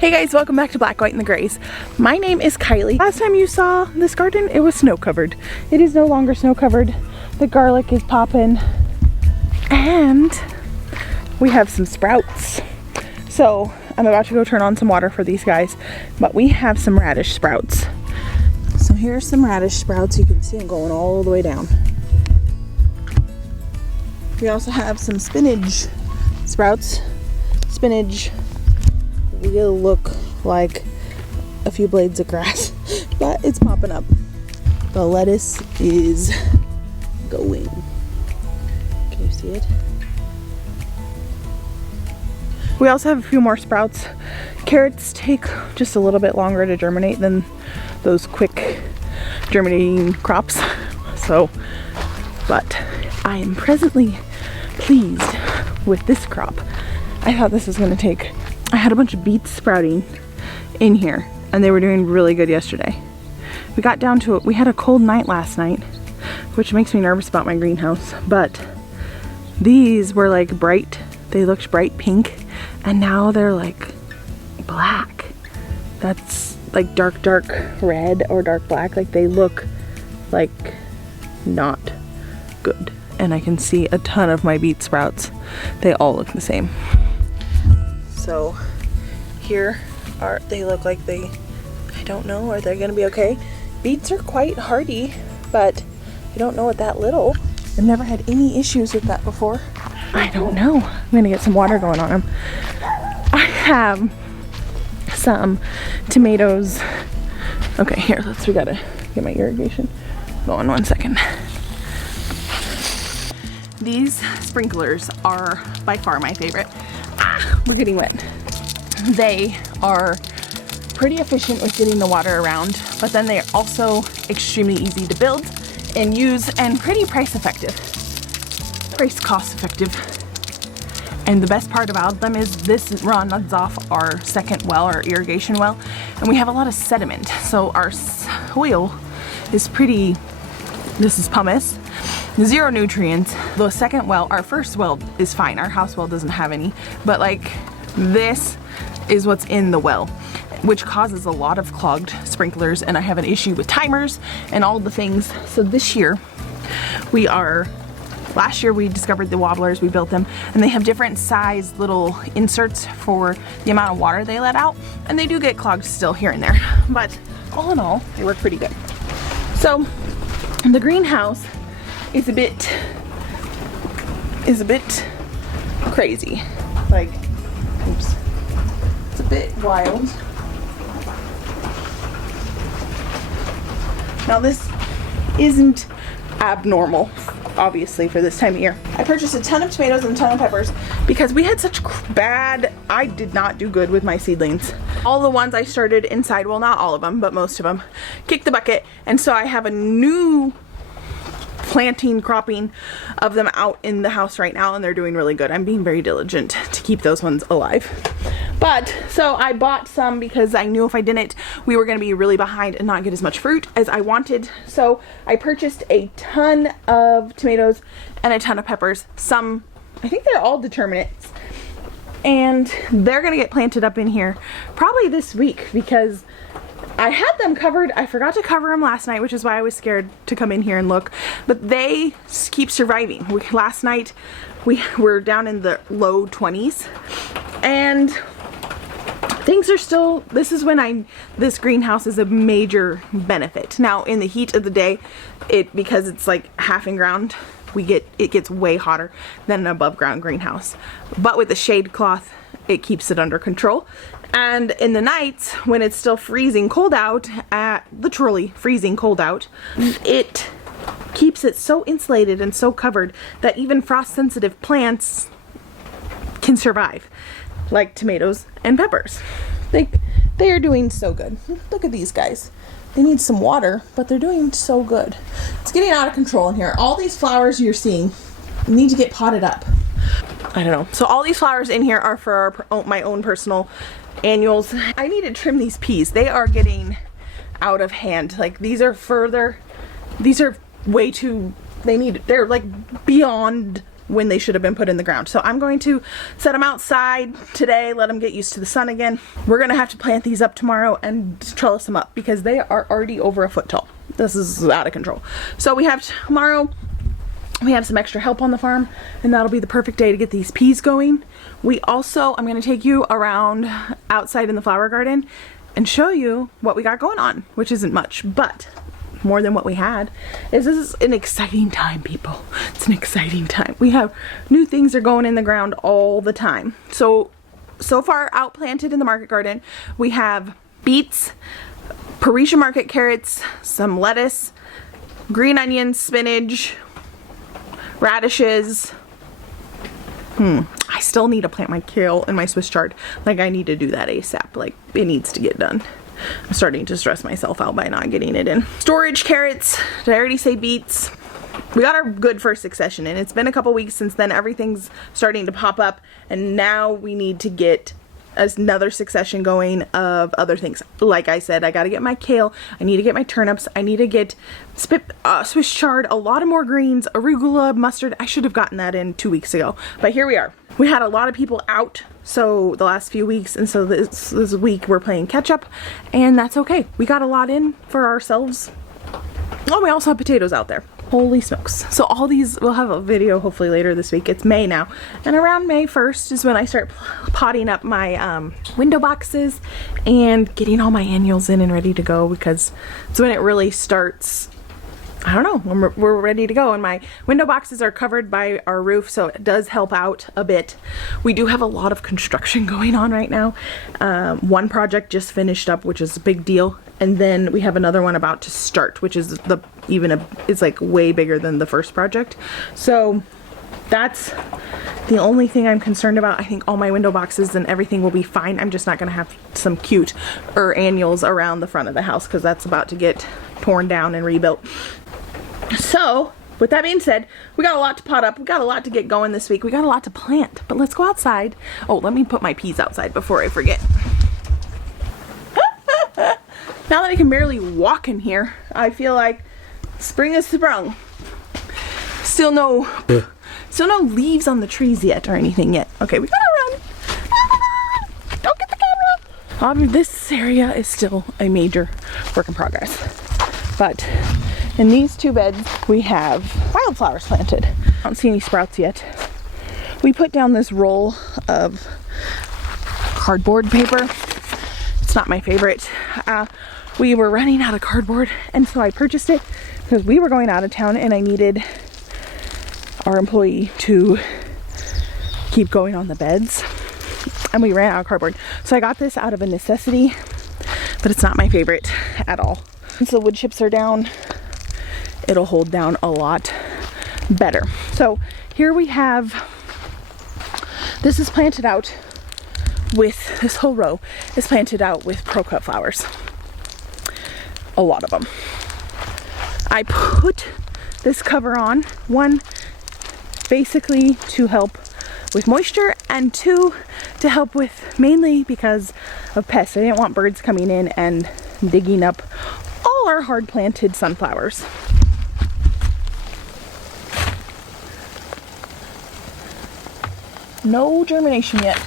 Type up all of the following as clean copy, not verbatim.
Hey guys, welcome back to Black, White, and the Grays. My name is Kylie. Last time you saw this garden, it was snow covered. It is no longer snow covered. The garlic is popping. And we have some sprouts. So I'm about to go turn on some water for these guys. But we have some radish sprouts. So here's some radish sprouts. You can see them going all the way down. We also have some spinach sprouts. Spinach will look like a few blades of grass, but it's popping up. The lettuce is going. Can you see it? We also have a few more sprouts. Carrots take just a little bit longer to germinate than those quick germinating crops. So, but I am presently pleased with this crop. I thought this was going to take, I had a bunch of beets sprouting in here and they were doing really good yesterday. We got down to it. We had a cold night last night, which makes me nervous about my greenhouse, but these were like bright, they looked bright pink, and now they're like black. That's like dark red or dark black. Like they look like not good. And I can see a ton of my beet sprouts. They all look the same. So here are, they look like they, I don't know, are they gonna be okay? Beets are quite hardy, but I don't know what that little, I've never had any issues with that before. I don't know. I'm gonna get some water going on them. I have some tomatoes. Okay, here, we gotta get my irrigation going 1 second. These sprinklers are by far my favorite. We're getting wet. They are pretty efficient with getting the water around, but then they're also extremely easy to build and use and pretty price effective. Cost effective. And the best part about them is this runs off our second well, our irrigation well, and we have a lot of sediment. So our soil is pretty, this is pumice, 0 nutrients. The second well, our first well is fine. Our house well doesn't have any, but like this is what's in the well, which causes a lot of clogged sprinklers, and I have an issue with timers and all the things. So this year last year we discovered the wobblers, we built them, and they have different size little inserts for the amount of water they let out, and they do get clogged still here and there, but all in all they work pretty good. So the greenhouse is a bit crazy. Like, oops. It's a bit wild. Now this isn't abnormal, obviously, for this time of year. I purchased a ton of tomatoes and a ton of peppers because we had such I did not do good with my seedlings. All the ones I started inside, well, not all of them, but most of them, kicked the bucket, and so I have a new cropping of them out in the house right now, and they're doing really good. I'm being very diligent to keep those ones alive. But so I bought some because I knew if I didn't, we were going to be really behind and not get as much fruit as I wanted. So I purchased a ton of tomatoes and a ton of peppers. Some, I think they're all determinants, and they're going to get planted up in here probably this week because I had them covered. I forgot to cover them last night, which is why I was scared to come in here and look, but they keep surviving. Last night we were down in the low 20s, and things are still, this is when this greenhouse is a major benefit. Now in the heat of the day, because it's like half in ground, it gets way hotter than an above ground greenhouse. But with the shade cloth, it keeps it under control. And in the nights when it's still freezing cold out, literally freezing cold out, it keeps it so insulated and so covered that even frost sensitive plants can survive, like tomatoes and peppers. They are doing so good. Look at these guys. They need some water, but they're doing so good. It's getting out of control in here. All these flowers you're seeing need to get potted up. I don't know. So all these flowers in here are for my own personal annuals. I need to trim these peas. They are getting out of hand. Like these are way too, they're like beyond when they should have been put in the ground. So I'm going to set them outside today, let them get used to the sun again. We're gonna have to plant these up tomorrow and trellis them up because they are already over a foot tall. This is out of control. So we have tomorrow, we have some extra help on the farm, and that'll be the perfect day to get these peas going. We also, I'm gonna take you around outside in the flower garden and show you what we got going on, which isn't much, but more than what we had. This is an exciting time, people. It's an exciting time. We have new things are going in the ground all the time. So far out planted in the market garden, we have beets, Parisian market carrots, some lettuce, green onions, spinach, radishes. I still need to plant my kale and my Swiss chard. Like, I need to do that ASAP. Like, it needs to get done. I'm starting to stress myself out by not getting it in. Storage carrots. Did I already say beets? We got our good first succession in. It's been a couple weeks since then. Everything's starting to pop up, and now we need to get another succession going of other things. Like I said, I gotta get my kale, I need to get my turnips, I need to get Swiss chard, a lot of more greens, arugula, mustard. I should have gotten that in 2 weeks ago, but here we are. We had a lot of people out so the last few weeks, and so this week we're playing catch up, and that's okay. We got a lot in for ourselves. Oh, we also have potatoes out there. Holy smokes. So all these, we'll have a video hopefully later this week. It's May now. And around May 1st is when I start potting up my window boxes and getting all my annuals in and ready to go, because it's when it really starts. I don't know, when we're ready to go. And my window boxes are covered by our roof, so it does help out a bit. We do have a lot of construction going on right now. One project just finished up, which is a big deal. And then we have another one about to start, which is it's like way bigger than the first project. So that's the only thing I'm concerned about. I think all my window boxes and everything will be fine. I'm just not gonna have some cute annuals around the front of the house, because that's about to get torn down and rebuilt. So with that being said, we got a lot to pot up. We got a lot to get going this week. We got a lot to plant, but let's go outside. Oh, let me put my peas outside before I forget. Now that I can barely walk in here, I feel like spring has sprung. Still no leaves on the trees yet or anything yet. Okay, we gotta run. Don't get the camera. This area is still a major work in progress. But in these two beds, we have wildflowers planted. I don't see any sprouts yet. We put down this roll of cardboard paper. It's not my favorite. We were running out of cardboard, and so I purchased it because we were going out of town and I needed our employee to keep going on the beds, and we ran out of cardboard. So I got this out of a necessity, but it's not my favorite at all. Once the wood chips are down, it'll hold down a lot better. So here we have, this is planted out with, this whole row is planted out with Pro Cut flowers. A lot of them. I put this cover on, one, basically to help with moisture, and two, to help with, mainly because of pests. I didn't want birds coming in and digging up all our hard planted sunflowers. No germination yet.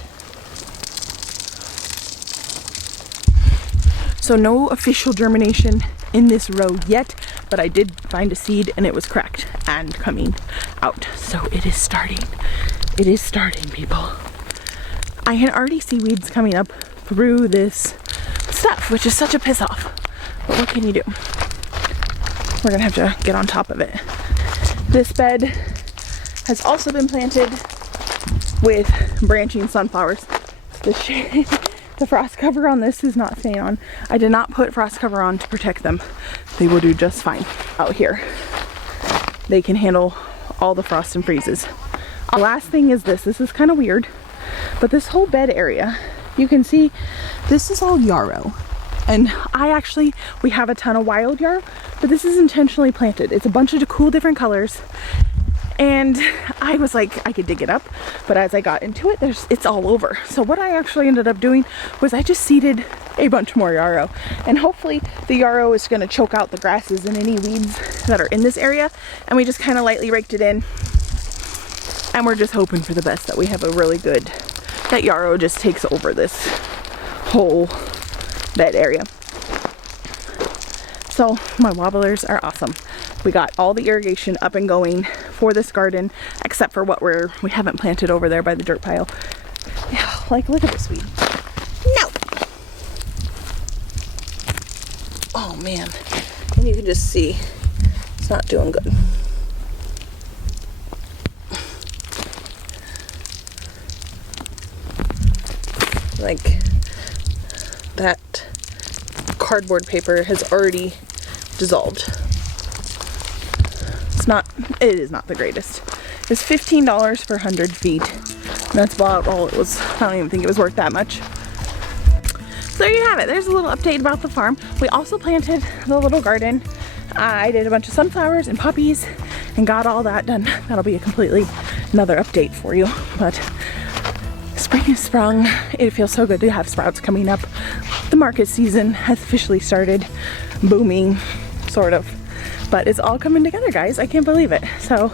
So no official germination in this row yet, but I did find a seed and it was cracked and coming out. So it is starting. It is starting, people. I can already see weeds coming up through this stuff, which is such a piss off. But what can you do? We're gonna have to get on top of it. This bed has also been planted with branching sunflowers. The frost cover on this is not staying on. I did not put frost cover on to protect them. They will do just fine out here. They can handle all the frost and freezes. The last thing is this. This is kind of weird, but this whole bed area, you can see this is all yarrow. And we have a ton of wild yarrow, but this is intentionally planted. It's a bunch of cool different colors. And I was like, I could dig it up, but as I got into it, it's all over. So what I actually ended up doing was I just seeded a bunch more yarrow, and hopefully the yarrow is going to choke out the grasses and any weeds that are in this area. And we just kind of lightly raked it in And we're just hoping for the best, that we have a really good, that Yarrow just takes over this whole bed area. So my wobblers are awesome. We got all the irrigation up and going for this garden, except for what we haven't planted over there by the dirt pile. Yeah, like, look at this weed. No! Oh man, and you can just see it's not doing good. Like, that cardboard paper has already dissolved. It is not the greatest. It's $15 for 100 feet. That's about all it was. I don't even think it was worth that much. So there you have it. There's a little update about the farm. We also planted the little garden. I did a bunch of sunflowers and poppies and got all that done. That'll be a completely another update for you. But spring has sprung. It feels so good to have sprouts coming up. The market season has officially started, booming, sort of. But it's all coming together, guys. I can't believe it. So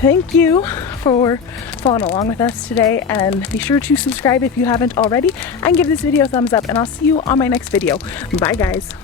thank you for following along with us today, and be sure to subscribe if you haven't already, and give this video a thumbs up, and I'll see you on my next video. Bye, guys.